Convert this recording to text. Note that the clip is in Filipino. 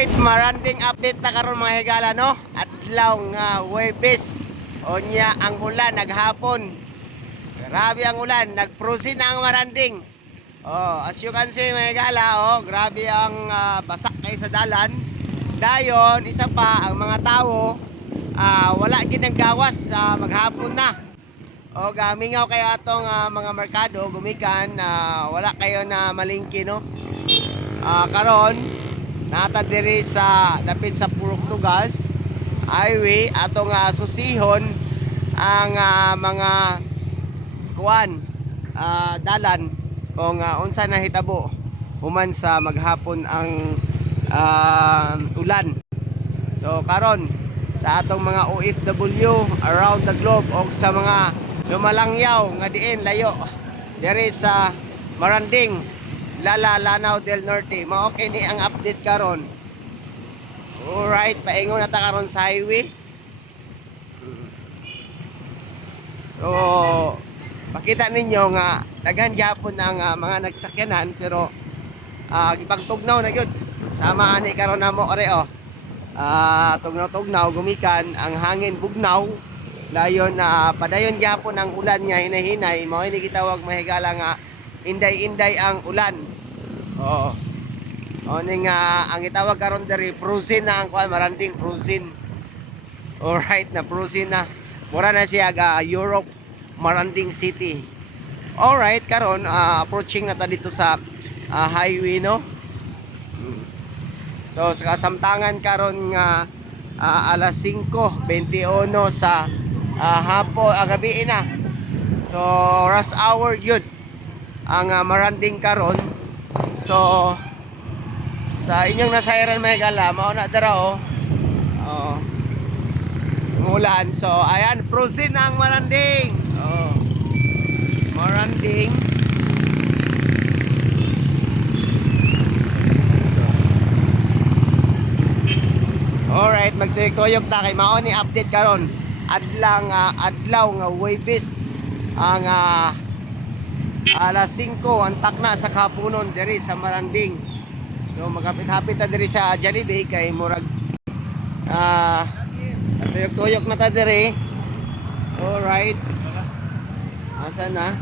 Alright, maranding update na karon mga higala no. Adlaw nga Huwebes. Onya ang ulan naghapon. Grabe ang ulan, nagproceed na ang maranding. Oh, as you can see mga higala, oh, grabe ang basak kay sa dalan. Dayon, isa pa ang mga tao wala ginagawas maghapon na. O gamingaw kayo atong mga merkado gumikan wala kayo na malingki no. Karon nata diri sa dapit sa Purok Tugas highway atong susihon ang mga kuan dalan kung unsa nahitabo human sa maghapon ang ulan. So karon sa atong mga OFW around the globe o sa mga lumalangyaw nga diin layo diri sa Maranding, Lala, Lanao del Norte. Mao kini ang update karon. Alright, paingon na ta karon sa highway. So, pakita ninyo nga daghan gyapon ang mga nagsakyanan pero gipagtugnaw na gyud. Sama ani karon namo ore oh. Tugnaw-tugnaw gumikan ang hangin bugnaw. Dayon padayon gyapon ang ulan nga hinahinay. Mao ini gitawag mahigala nga inday-inday ang ulan. Oo. Oni nga ang itawag karon diri frozen na ang kuan Maranding frozen. Alright, na frozen na. Mura na siya Europe Maranding City. Alright, karon approaching na ta dito sa highway no. So sa kasamtangan karon nga alas 5:21 sa hapon gabi na. So rush hour yun ang Maranding karon. So sa inyong nasayran may gala mao na dara oh. Ngulan. So ayan, proceed na ang Maranding. Oh. Maranding. Alright, magtuyok-tuyok na kay mao ni update karon. Adlaw nga Huwebes ang alas 5 ang takna sa kapunon diri sa Maranding. So magapit-hapit ta diri sa Jollibee kay murag tuyok-tuyok na ta diri. Alright. Asa na?